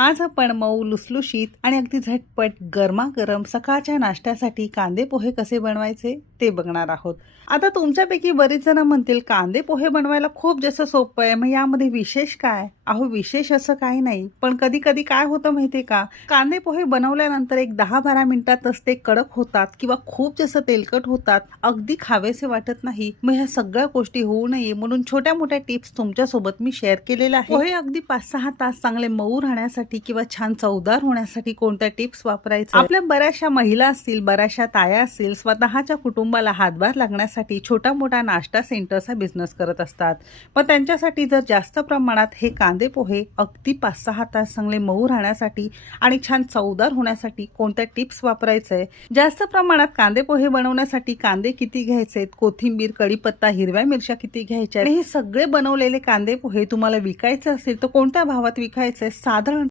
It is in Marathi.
आज आपण मऊ लुसलुशीत आणि अगदी झटपट गरमागरम सकाळच्या नाश्त्यासाठी कांदे पोहे कसे बनवायचे ते बघणार आहोत. आता तुमच्यापैकी बरेच जण म्हणतील कांदे पोहे बनवायला खूप जास्त सोपं आहे मग यामध्ये विशेष काय? अहो विशेष असं काही नाही. पण कधी कधी काय होतं माहितीये का? कांदे पोहे बनवल्यानंतर एक दहा बारा मिनिटातच ते कडक होतात किंवा खूप जसं तेलकट होतात अगदी खावेसे वाटत नाही. मग ह्या सगळ्या गोष्टी होऊ नये म्हणून छोट्या मोठ्या टिप्स तुमच्यासोबत मी शेअर केलेल्या आहे. पोहे अगदी पाच सहा तास चांगले मऊ राहण्यासाठी किंवा छान चवदार होण्यासाठी कोणत्या टिप्स वापरायचं? आपल्या बऱ्याचशा महिला असतील बऱ्याचशा ताया असतील स्वतःच्या कुटुंबाला हातभार लागण्यासाठी छोटा मोठा नाश्ता सेंटरचा बिझनेस करत असतात. पण त्यांच्यासाठी जर जास्त प्रमाणात हे कांदे पोहे अगदी पाच सहा तास चांगले मऊ राहण्यासाठी आणि छान चवदार होण्यासाठी कोणत्या टिप्स वापरायचं आहे जास्त प्रमाणात कांदे पोहे बनवण्यासाठी कांदे किती घ्यायचे कोथिंबीर कढीपत्ता हिरव्या मिरच्या किती घ्यायच्या आणि हे सगळे बनवलेले कांदे पोहे तुम्हाला विकायचे असेल तर कोणत्या भावात विकायचे साधारण